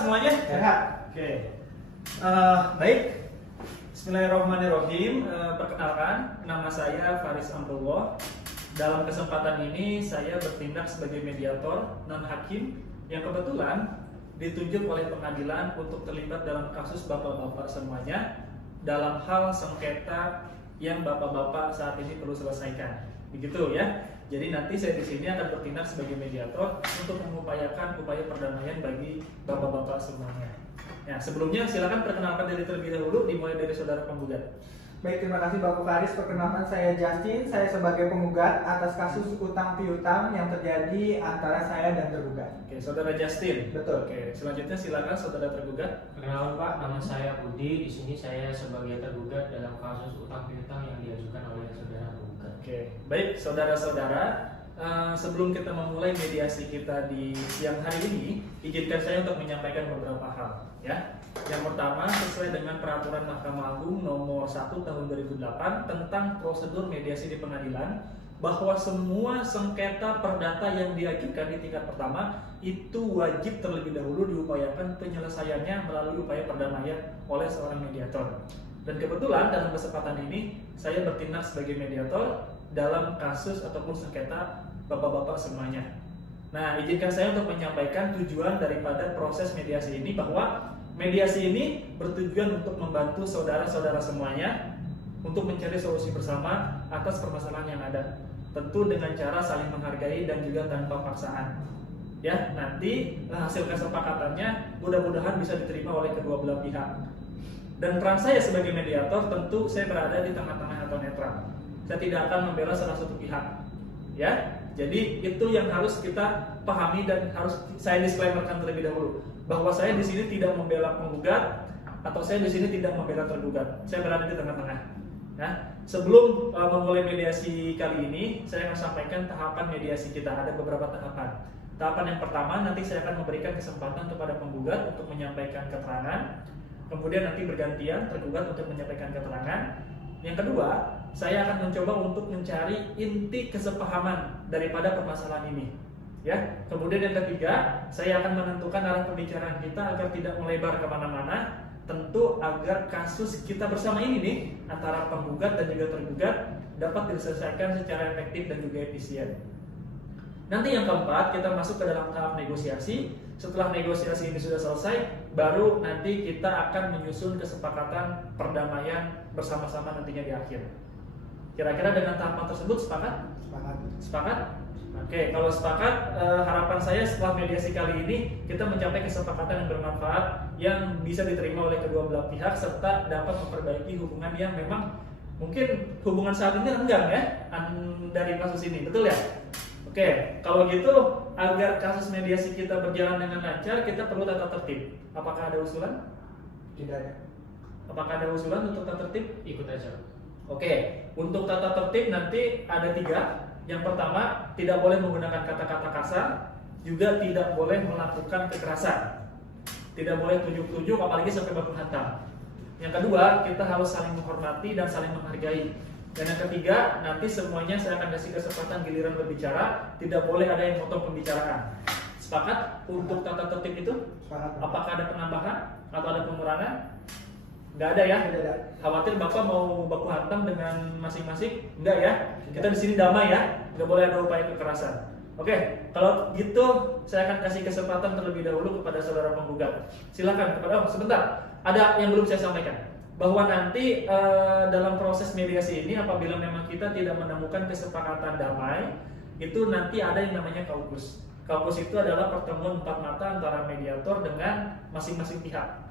semuanya? Sehat. Oke. Baik. Bismillahirrahmanirrahim. Perkenalkan, nama saya Faris Amrullah. Dalam kesempatan ini saya bertindak sebagai mediator non-hakim yang kebetulan ditunjuk oleh pengadilan untuk terlibat dalam kasus bapak-bapak semuanya dalam hal sengketa yang bapak-bapak saat ini perlu selesaikan. Begitu ya. Jadi nanti saya di sini akan bertindak sebagai mediator untuk mengupayakan upaya perdamaian bagi bapak-bapak semuanya. Nah, sebelumnya silakan perkenalkan diri terlebih dahulu, dimulai dari saudara penggugat. Baik, terima kasih Bapak Faris. Perkenalkan, saya Justin. Saya sebagai penggugat atas kasus utang piutang yang terjadi antara saya dan tergugat. Oke, saudara Justin. Betul. Oke, selanjutnya silakan saudara tergugat. Perkenalkan Pak, nama saya Budi. Di sini saya sebagai tergugat dalam kasus utang piutang yang diajukan oleh saudara penggugat. Oke, baik saudara-saudara. Sebelum kita memulai mediasi kita di siang hari ini, izinkan saya untuk menyampaikan beberapa hal. Ya, yang pertama sesuai dengan peraturan Mahkamah Agung nomor 1 tahun 2008 tentang prosedur mediasi di pengadilan, bahwa semua sengketa perdata yang diajukan di tingkat pertama itu wajib terlebih dahulu diupayakan penyelesaiannya melalui upaya perdamaian oleh seorang mediator. Dan kebetulan dalam kesempatan ini saya bertindak sebagai mediator dalam kasus ataupun sengketa bapak-bapak semuanya. Nah, izinkan saya untuk menyampaikan tujuan daripada proses mediasi ini, bahwa mediasi ini bertujuan untuk membantu saudara-saudara semuanya untuk mencari solusi bersama atas permasalahan yang ada. Tentu dengan cara saling menghargai dan juga tanpa paksaan. Ya, nanti hasil kesepakatannya mudah-mudahan bisa diterima oleh kedua belah pihak. Dan peran saya sebagai mediator tentu saya berada di tengah-tengah atau netral. Saya tidak akan membela salah satu pihak. Ya, jadi itu yang harus kita pahami dan harus saya disclaimerkan terlebih dahulu, bahwa saya di sini tidak membela penggugat atau saya di sini tidak membela tergugat. Saya berada di tengah-tengah. Nah, sebelum memulai mediasi kali ini, saya akan sampaikan tahapan mediasi kita. Ada beberapa tahapan. Tahapan yang pertama, nanti saya akan memberikan kesempatan kepada penggugat untuk menyampaikan keterangan. Kemudian nanti bergantian tergugat untuk menyampaikan keterangan. Yang kedua, saya akan mencoba untuk mencari inti kesepahaman daripada permasalahan ini. Ya. Kemudian yang ketiga, saya akan menentukan arah pembicaraan kita agar tidak melebar kemana-mana. Tentu agar kasus kita bersama ini nih, antara penggugat dan juga tergugat, dapat diselesaikan secara efektif dan juga efisien. Nanti yang keempat, kita masuk ke dalam tahap negosiasi. Setelah negosiasi ini sudah selesai, baru nanti kita akan menyusun kesepakatan perdamaian bersama-sama nantinya di akhir. Kira-kira dengan tahapan tersebut sepakat? Sepakat. Sepakat? Oke, kalau sepakat, harapan saya setelah mediasi kali ini kita mencapai kesepakatan yang bermanfaat yang bisa diterima oleh kedua belah pihak serta dapat memperbaiki hubungan yang memang mungkin hubungan saat ini renggang ya dari kasus ini, betul ya? Oke, kalau gitu agar kasus mediasi kita berjalan dengan lancar, kita perlu tata tertib. Apakah ada usulan? Tidak ada. Apakah ada usulan untuk tata tertib? Ikut aja. Oke, untuk tata tertib nanti ada 3. Yang pertama, tidak boleh menggunakan kata-kata kasar, juga tidak boleh melakukan kekerasan. Tidak boleh tunjuk-tunjuk, apalagi sampai baku hantam. Yang kedua, kita harus saling menghormati dan saling menghargai. Dan yang ketiga, nanti semuanya saya akan kasih kesempatan giliran berbicara, tidak boleh ada yang motong pembicaraan. Sepakat untuk tata tertib itu? Sepakat. Apakah ada penambahan atau ada pengurangan? Nggak ada ya? Tidak ada. Khawatir Bapak mau baku hantam dengan masing-masing? Enggak ya? Kita di sini damai ya? Nggak boleh ada upaya kekerasan. Oke, kalau gitu saya akan kasih kesempatan terlebih dahulu kepada saudara penggugat. Silakan kepada sebentar. Ada yang belum saya sampaikan, bahwa nanti dalam proses mediasi ini apabila memang kita tidak menemukan kesepakatan damai, itu nanti ada yang namanya kaukus. Kaukus itu adalah pertemuan 4 mata antara mediator dengan masing-masing pihak.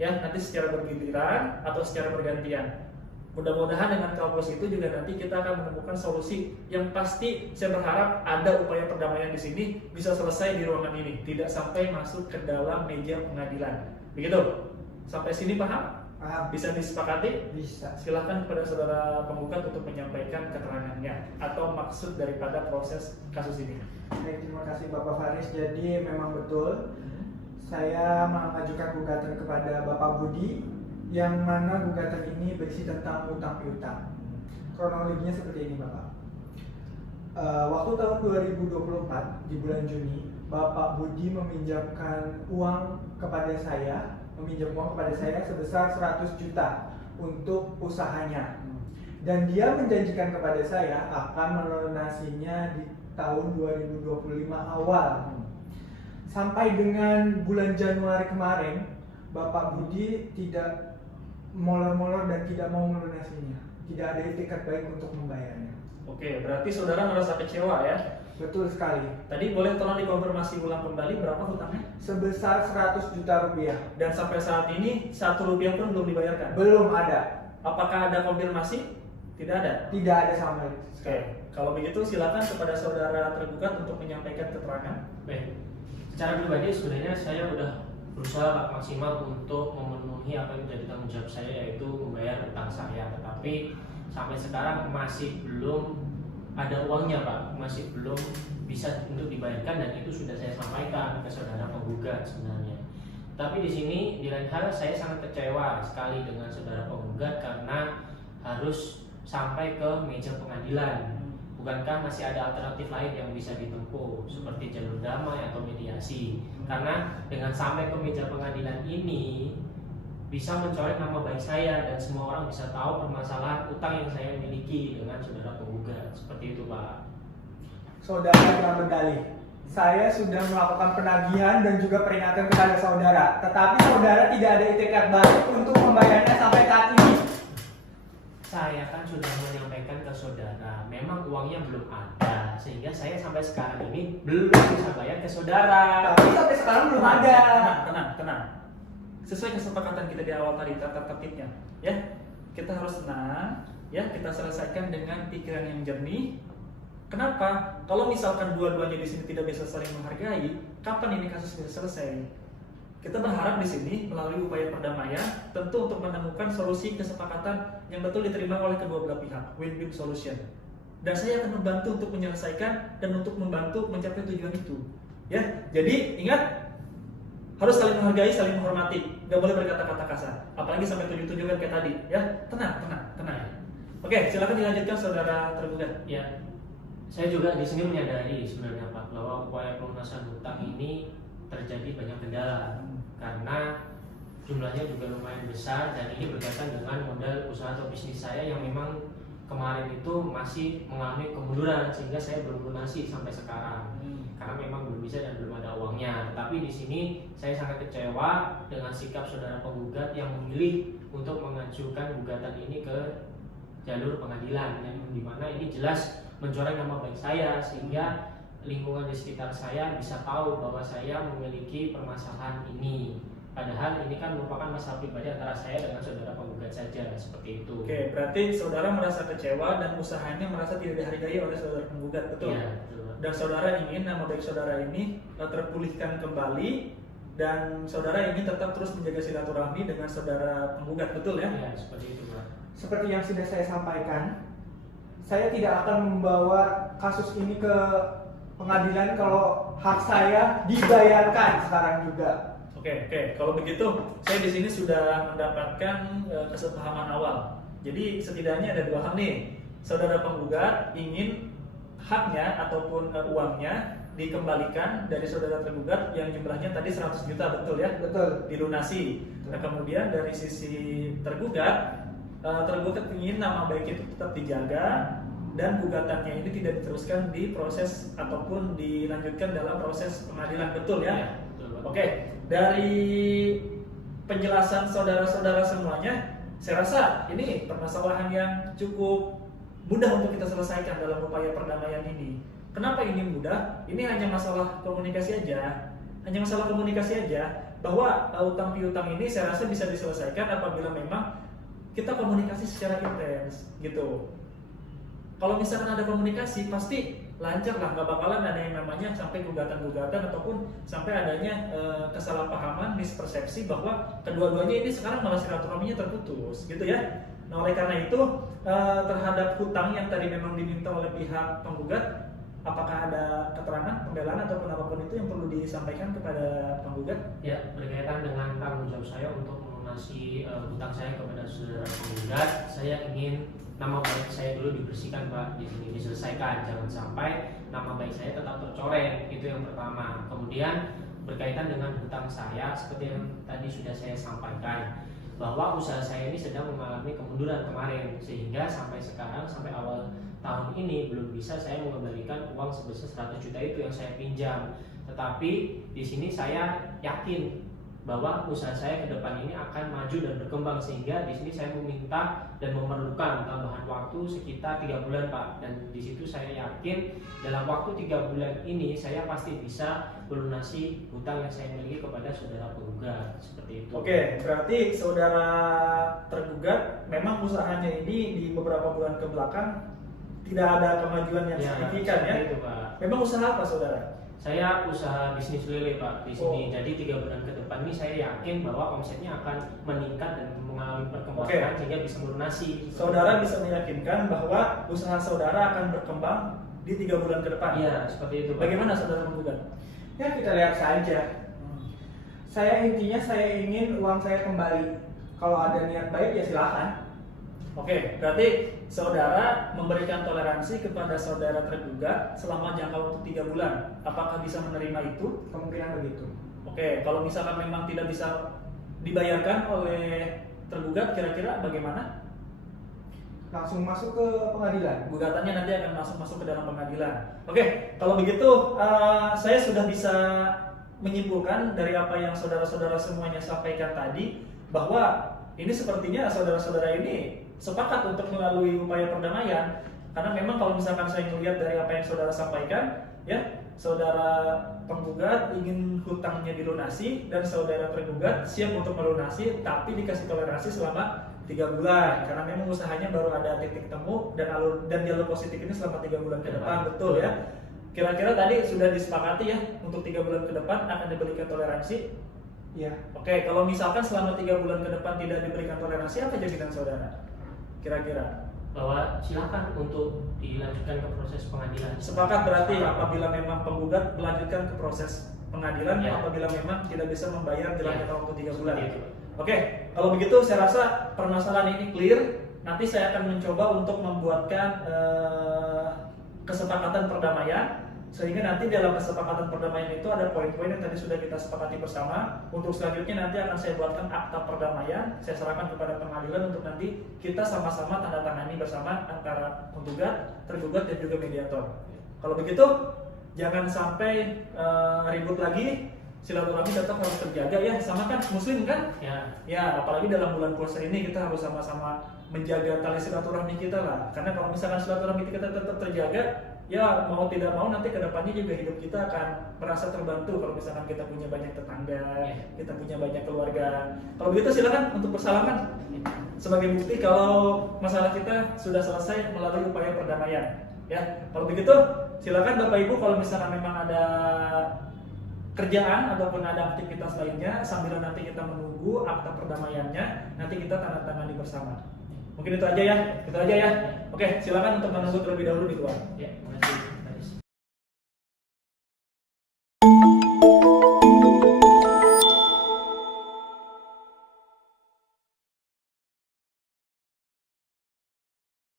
Ya, nanti secara bergiliran atau secara bergantian. Mudah-mudahan dengan kaukus itu juga nanti kita akan menemukan solusi yang pasti. Saya berharap ada upaya perdamaian di sini bisa selesai di ruangan ini, tidak sampai masuk ke dalam meja pengadilan. Begitu? Sampai sini paham? Paham. Bisa disepakati? Bisa. Silakan kepada saudara penggugat untuk menyampaikan keterangannya atau maksud daripada proses kasus ini. Baik, terima kasih Bapak Faris. Jadi memang betul saya mengajukan gugatan kepada Bapak Budi, yang mana gugatan ini berisi tentang utang piutang. Kronologinya seperti ini Bapak. Waktu tahun 2024 di bulan Juni, Bapak Budi meminjam uang kepada saya sebesar 100 juta untuk usahanya. Dan dia menjanjikan kepada saya akan melunasinya di tahun 2025 awal. Sampai dengan bulan Januari kemarin, Bapak Budi tidak molor-molor dan tidak mau melunasinya. Tidak ada itikat baik untuk membayarnya. Oke, berarti saudara merasa kecewa ya? Betul sekali. Tadi boleh tolong dikonfirmasi ulang kembali berapa hutangnya? Sebesar 100 juta rupiah. Dan sampai saat ini 1 rupiah pun belum dibayarkan? Belum ada. Apakah ada konfirmasi? Tidak ada? Tidak ada sama Oke, sekali. kalau begitu silakan kepada saudara tergugat untuk menyampaikan keterangan. Baik, secara pribadi sebenarnya saya udah berusaha Pak maksimal untuk memenuhi apa yang menjadi tanggung jawab saya, yaitu membayar utang saya. Tetapi sampai sekarang masih belum ada uangnya Pak, masih belum bisa untuk dibayarkan, dan itu sudah saya sampaikan ke saudara penggugat sebenarnya. Tapi di sini di lain hal saya sangat kecewa sekali dengan saudara penggugat karena harus sampai ke meja pengadilan. Bukankah masih ada alternatif lain yang bisa ditempuh seperti jalur damai atau mediasi? Karena dengan sampai ke meja pengadilan ini bisa mencoreng nama baik saya dan semua orang bisa tahu permasalahan utang yang saya miliki dengan saudara penggugat. Seperti itu Pak. Saudara jangan berdalih. Saya sudah melakukan penagihan dan juga peringatan kepada saudara. Tetapi saudara tidak ada itikat baik untuk membayarnya sampai saat ini. Saya kan sudah menyampaikan ke saudara, memang uangnya belum ada, sehingga saya sampai sekarang ini belum bisa bayar ke saudara. Tapi sampai sekarang belum ada. Tenang. Sesuai kesepakatan kita di awal tadi, tata tertibnya, ya. Kita harus tenang, ya. Kita selesaikan dengan pikiran yang jernih. Kenapa? Kalau misalkan dua-duanya di sini tidak bisa saling menghargai, kapan ini kasus bisa selesai? Kita berharap di sini melalui upaya perdamaian, tentu untuk menemukan solusi kesepakatan yang betul diterima oleh kedua belah pihak, win-win solution. Dan saya akan membantu untuk menyelesaikan dan untuk membantu mencapai tujuan itu. Ya, jadi ingat, harus saling menghargai, saling menghormati, nggak boleh berkata-kata kasar, apalagi sampai tujuan kayak tadi. Ya, tenang. Oke, silakan dilanjutkan saudara tergugat. Ya, saya juga di sini menyadari sebenarnya Pak bahwa upaya pelunasan hutang ini terjadi banyak kendala karena jumlahnya juga lumayan besar dan ini berkaitan dengan modal usaha atau bisnis saya yang memang kemarin itu masih mengalami kemunduran sehingga saya belum lunasi sampai sekarang karena memang belum bisa dan belum ada uangnya. Tetapi di sini saya sangat kecewa dengan sikap saudara penggugat yang memilih untuk mengajukan gugatan ini ke jalur pengadilan, yang dimana ini jelas mencoreng nama baik saya sehingga lingkungan di sekitar saya bisa tahu bahwa saya memiliki permasalahan ini. Padahal ini kan merupakan masalah pribadi antara saya dengan saudara penggugat saja, seperti itu. Oke, berarti saudara merasa kecewa dan usahanya merasa tidak dihargai oleh saudara penggugat, betul? Iya, betul. Dan saudara ingin nama baik saudara ini terpulihkan kembali dan saudara ingin tetap terus menjaga silaturahmi dengan saudara penggugat, betul ya? Iya, seperti itu Pak. Seperti yang sudah saya sampaikan, saya tidak akan membawa kasus ini ke pengadilan kalau hak saya dibayarkan sekarang juga. Oke. Kalau begitu, saya di sini sudah mendapatkan kesepahaman awal. Jadi setidaknya ada dua hal nih. Saudara penggugat ingin haknya ataupun uangnya dikembalikan dari saudara tergugat yang jumlahnya tadi 100 juta, betul ya? Betul. Dilunasi. Nah, kemudian dari sisi tergugat ingin nama baik itu tetap dijaga dan gugatannya ini tidak diteruskan di proses ataupun dilanjutkan dalam proses pengadilan, betul ya? Iya, betul Pak. Oke, dari penjelasan saudara-saudara semuanya, saya rasa ini permasalahan yang cukup mudah untuk kita selesaikan dalam upaya perdamaian ini. Kenapa ini mudah? Ini hanya masalah komunikasi aja. Bahwa utang piutang ini saya rasa bisa diselesaikan apabila memang kita komunikasi secara intens gitu. Kalau misalkan ada komunikasi pasti lancar lah, nggak bakalan ada yang namanya sampai gugatan-gugatan ataupun sampai adanya kesalahpahaman, mispersepsi bahwa kedua-duanya ini sekarang malah silaturahminya terputus gitu ya. Nah oleh karena itu terhadap hutang yang tadi memang diminta oleh pihak penggugat, apakah ada keterangan, pembelaan ataupun apapun itu yang perlu disampaikan kepada penggugat? Ya, berkaitan dengan tanggung jawab saya untuk melunasi hutang saya kepada saudara penggugat, saya ingin nama baik saya dulu dibersihkan Pak, di sini diselesaikan, jangan sampai nama baik saya tetap tercoreng, itu yang pertama. Kemudian berkaitan dengan hutang saya, seperti yang tadi sudah saya sampaikan, bahwa usaha saya ini sedang mengalami kemunduran kemarin, sehingga sampai sekarang, sampai awal tahun ini belum bisa saya mengembalikan uang sebesar 100 juta itu yang saya pinjam. Tetapi di sini saya yakin bahwa usaha saya ke depan ini akan maju dan berkembang, sehingga di sini saya meminta dan memerlukan tambahan waktu sekitar 3 bulan Pak. Dan di situ saya yakin dalam waktu 3 bulan ini saya pasti bisa melunasi hutang yang saya miliki kepada saudara penggugat, seperti itu. Oke, berarti saudara tergugat memang usahanya ini di beberapa bulan ke belakang tidak ada kemajuan yang signifikan ya. Itu Pak. Memang usaha apa saudara? Saya usaha bisnis lele Pak di sini. Jadi 3 bulan ke depan ini saya yakin bahwa omsetnya akan meningkat dan mengalami perkembangan sehingga bisa melunasi. Saudara bisa meyakinkan bahwa usaha saudara akan berkembang di 3 bulan ke depan. Iya, seperti itu Pak. Bagaimana saudara menggugat? Ya kita lihat saja. Saya intinya saya ingin uang saya kembali. Kalau ada niat baik ya silakan. Oke, berarti saudara memberikan toleransi kepada saudara tergugat selama jangka waktu 3 bulan. Apakah bisa menerima itu? Kemungkinan begitu. Oke, kalau misalkan memang tidak bisa dibayarkan oleh tergugat, kira-kira bagaimana? Langsung masuk ke pengadilan. Gugatannya nanti akan masuk ke dalam pengadilan. Oke, kalau begitu saya sudah bisa menyimpulkan dari apa yang saudara-saudara semuanya sampaikan tadi, bahwa ini sepertinya saudara-saudara ini sepakat untuk melalui upaya perdamaian. Karena memang kalau misalkan saya melihat dari apa yang saudara sampaikan, ya, saudara penggugat ingin hutangnya dilunasi dan saudara tergugat siap untuk melunasi, tapi dikasih toleransi selama 3 bulan karena memang usahanya baru ada titik temu dan jalur positif ini selama 3 bulan ke depan. Betul ya? Kira-kira tadi sudah disepakati ya untuk 3 bulan ke depan akan diberikan toleransi. Iya. Oke, kalau misalkan selama 3 bulan ke depan tidak diberikan toleransi, apa jaminan saudara? Kira-kira Bahwa silakan untuk dilanjutkan ke proses pengadilan. sepakat berarti apabila memang penggugat melanjutkan ke proses pengadilan, Ya. apabila memang tidak bisa membayar dalam Ya. jangka waktu 3 bulan. Seperti itu. Oke, kalau begitu saya rasa permasalahan ini clear. Nanti saya akan mencoba untuk membuatkan kesepakatan perdamaian, sehingga nanti dalam kesepakatan perdamaian itu ada poin-poin yang tadi sudah kita sepakati bersama. Untuk selanjutnya nanti akan saya buatkan akta perdamaian, saya serahkan kepada pengadilan untuk nanti kita sama-sama tanda tangani bersama antara penggugat, tergugat dan juga mediator. Kalau begitu jangan sampai ribut lagi, silaturahmi tetap harus terjaga ya, sama kan muslim kan? Ya, apalagi dalam bulan puasa ini kita harus sama-sama menjaga tali silaturahmi kita lah. Karena kalau misalkan silaturahmi kita tetap terjaga, ya mau tidak mau nanti kedepannya juga hidup kita akan merasa terbantu kalau misalkan kita punya banyak tetangga, kita punya banyak keluarga. Kalau begitu silakan untuk bersalaman sebagai bukti kalau masalah kita sudah selesai melalui upaya perdamaian. Ya, kalau begitu silakan Bapak Ibu kalau misalkan memang ada kerjaan ataupun ada aktivitas lainnya sambil nanti kita menunggu akta perdamaiannya, nanti kita tanda tangani bersama. Mungkin itu aja ya, Oke, silakan untuk menunggu terlebih dahulu di luar. Ya, terima kasih.